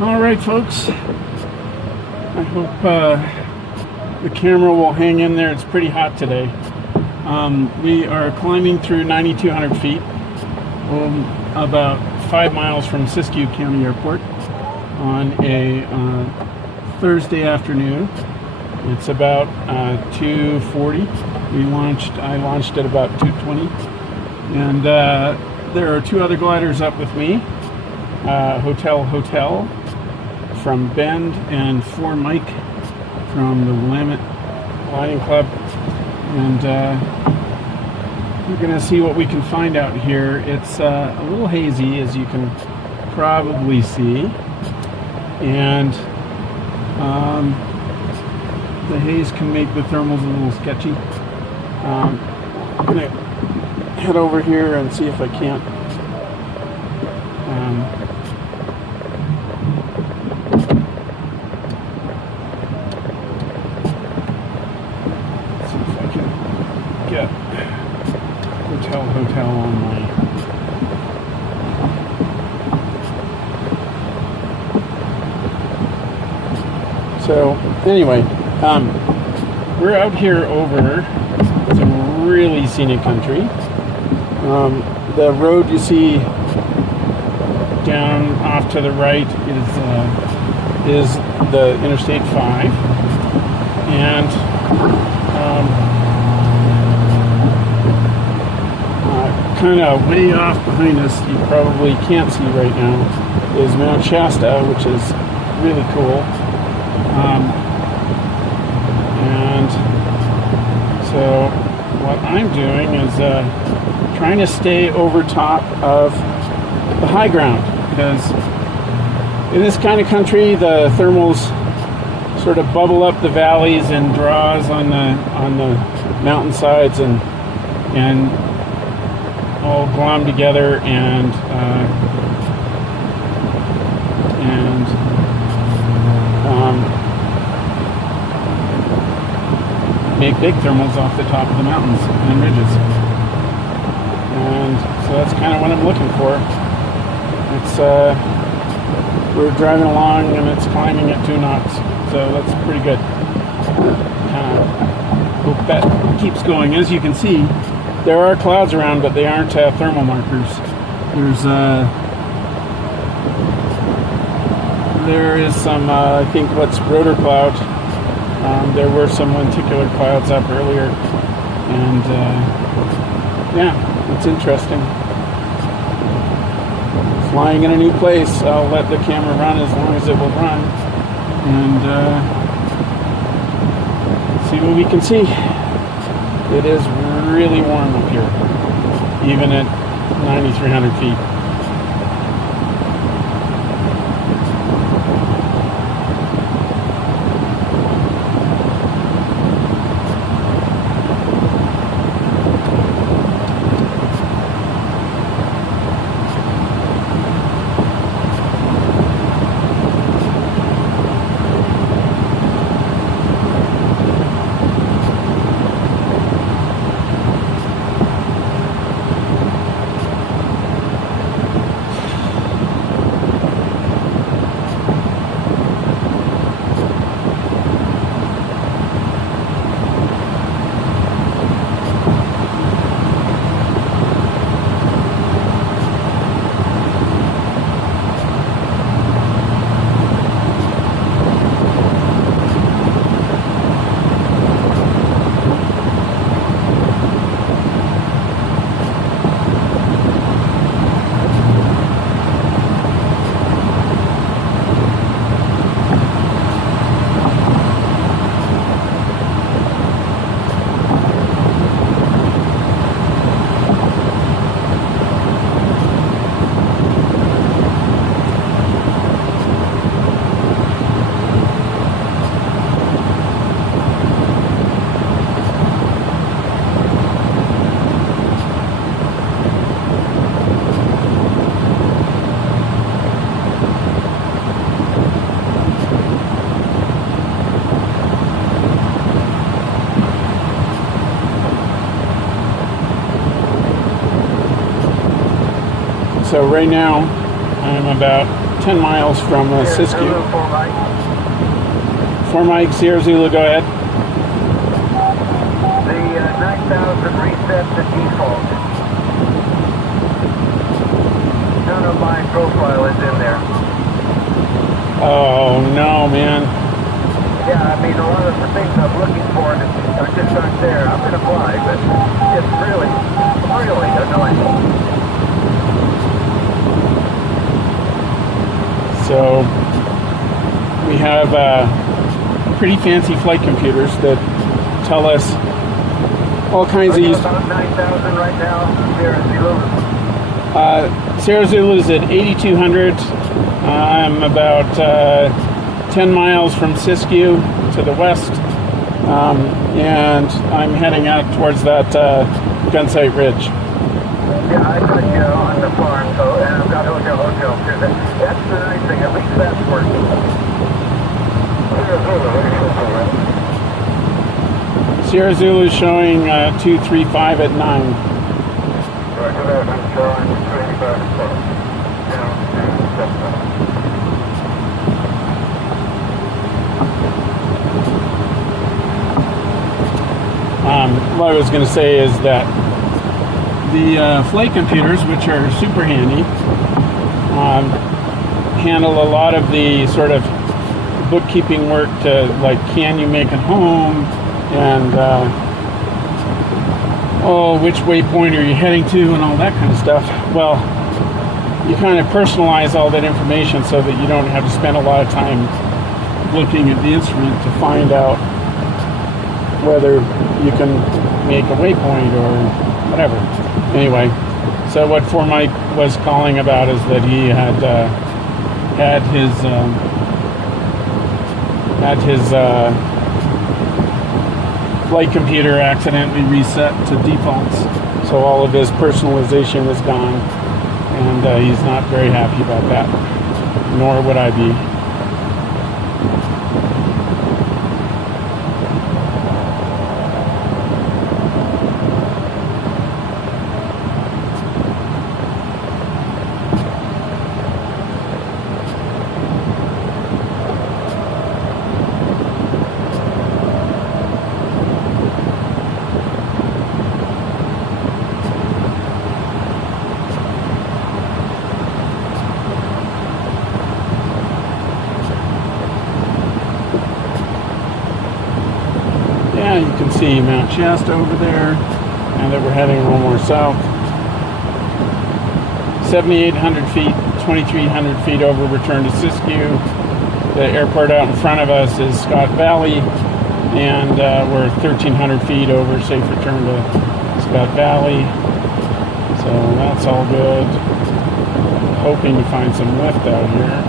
Alright folks, I hope the camera will hang in there. It's pretty hot today. We are climbing through 9,200 feet, about 5 miles from Siskyou County Airport on a Thursday afternoon. It's about 2:40. I launched at about 2:20, and there are two other gliders up with me. Hotel from Bend and For Mike from the Willamette Gliding Club, and we're going to see what we can find out here. It's a little hazy, as you can probably see, and the haze can make the thermals a little sketchy. I'm going to head over here and see if I can't get hotel on my so anyway, we're out here over some really scenic country. The road you see down off to the right is the Interstate 5, and kind of way off behind us, you probably can't see right now, is Mount Shasta, which is really cool. And so what I'm doing is trying to stay over top of the high ground, because in this kind of country the thermals sort of bubble up the valleys and draws on the mountainsides and all glom together and make big thermals off the top of the mountains and ridges. And so that's kind of what I'm looking for. It's we're driving along and it's climbing at 2 knots, so that's pretty good. Hope that keeps going. As you can see, there are clouds around, but they aren't thermal markers. There is some, I think, what's rotor cloud. There were some lenticular clouds up earlier, and yeah, it's interesting. Flying in a new place. I'll let the camera run as long as it will run, and see what we can see. It is really warm up here, even at 9,300 feet. So right now I'm about 10 miles from Siskyou. 4 Mike, Sierra Zulu, go ahead. The 9000 reset to default. None of my profile is in there. Oh no, man. Yeah, I mean, a lot of the things I'm looking for are just aren't there. I'm going to fly, but it's really, really annoying. So we have pretty fancy flight computers that tell us all kinds of... About 9,000 right now, Sierra Zulu. Sierra Zulu's at 8,200. I'm about 10 miles from Siskyou to the west, and I'm heading out towards that gunsight ridge. Yeah, I got you on the farm, so, and I've got hotel. That's the nice thing, at least that's working. Sierra Zulu showing 235 at 9. What I was going to say is that the flight computers, which are super handy, handle a lot of the sort of bookkeeping work to, like, can you make it home, and which waypoint are you heading to, and all that kind of stuff. Well, you kind of personalize all that information so that you don't have to spend a lot of time looking at the instrument to find out whether you can make a waypoint or whatever. Anyway, so what 4 Mike was calling about is that he had his flight computer accidentally reset to defaults, so all of his personalization is gone, and he's not very happy about that, nor would I be. Yeah, you can see Mount Shasta over there, and that we're heading a little more south. 7,800 feet, 2,300 feet over, return to Siskyou. The airport out in front of us is Scott Valley, and we're 1,300 feet over, safe return to Scott Valley. So that's all good. Hoping to find some lift out here.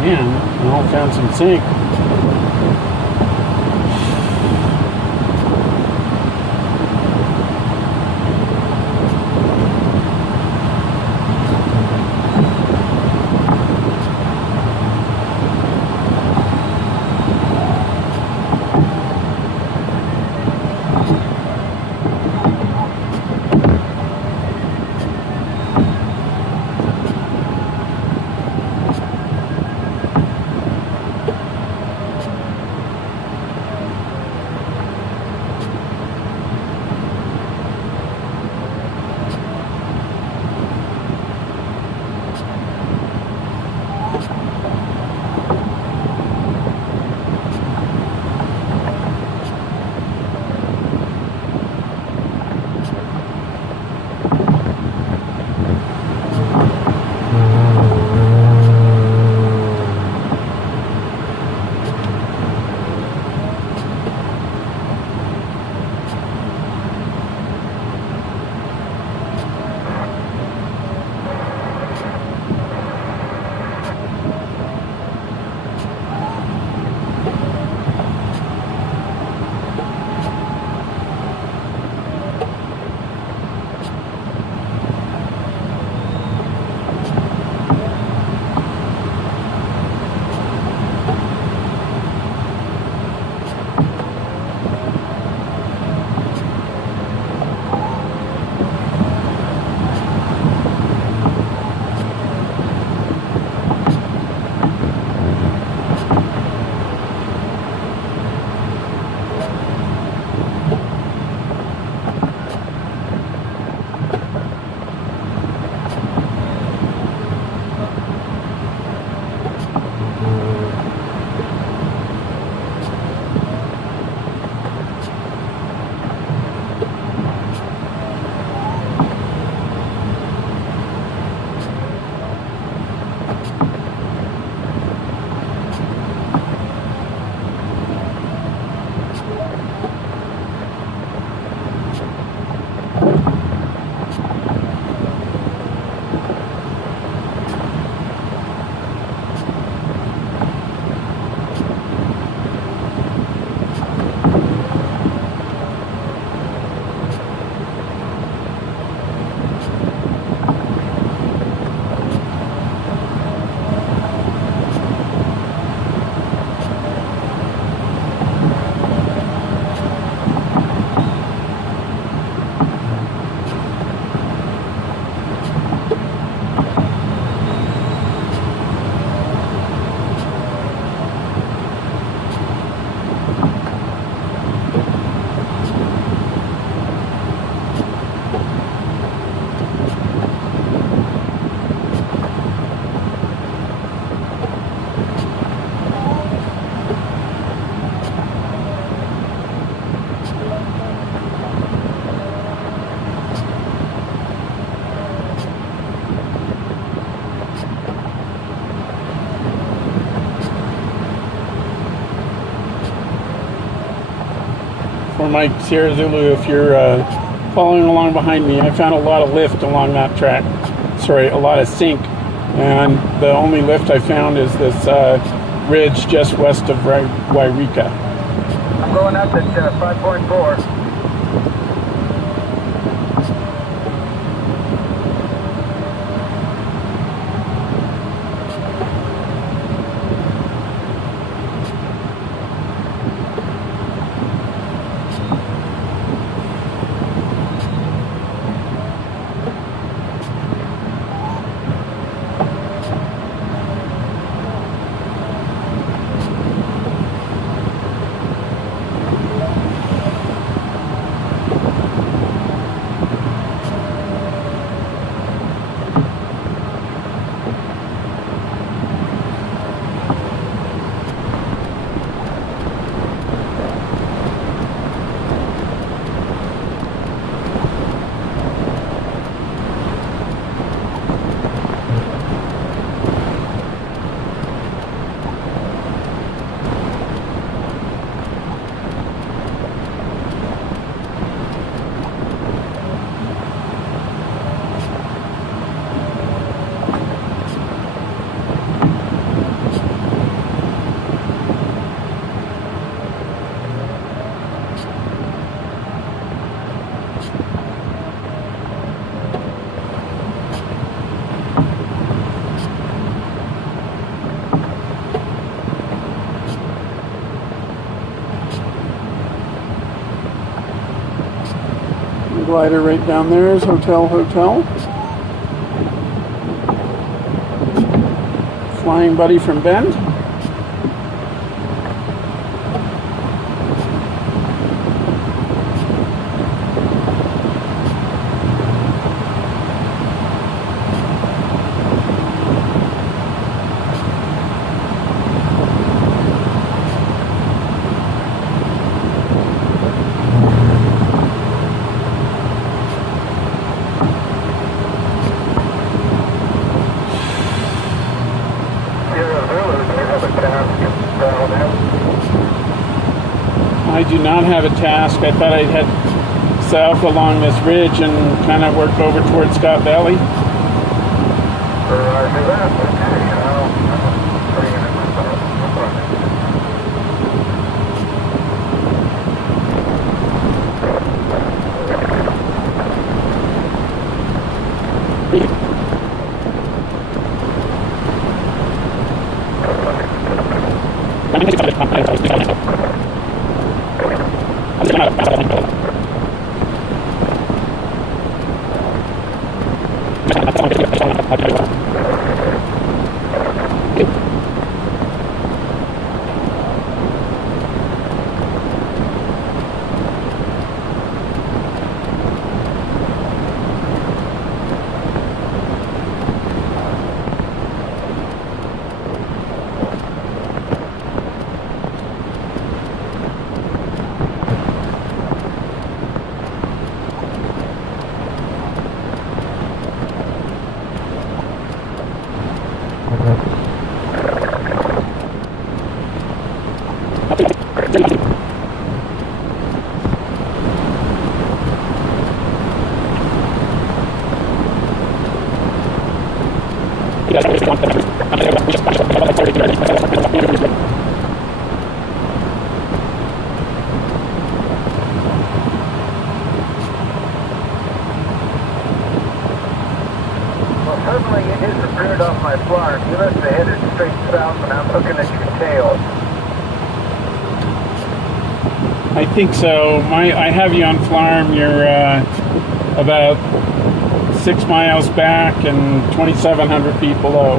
Man, we all found some zinc. Mike Sierra Zulu, if you're following along behind me, I found a lot of lift along that track. Sorry, a lot of sink. And the only lift I found is this ridge just west of Wairika. I'm going up at 5.4. Glider right down there is Hotel. Flying Buddy from Bend. I do not have a task. I thought I'd head south along this ridge and kind of work over towards Scott Valley. Roger that. Okay, I'm putting it in myself. No problem. Suddenly you disappeared off my farm. You must have headed straight south and I'm looking at your tail. I think so. I have you on Flarm. You're about 6 miles back and 2,700 feet below.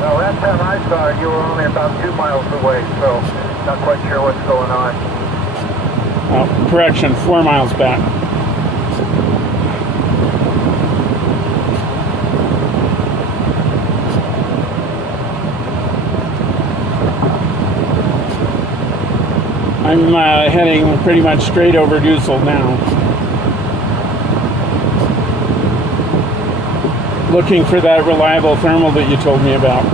Well, last time I saw you were only about 2 miles away, so not quite sure what's going on. Correction, 4 miles back. I'm heading pretty much straight over Dussel now. Looking for that reliable thermal that you told me about.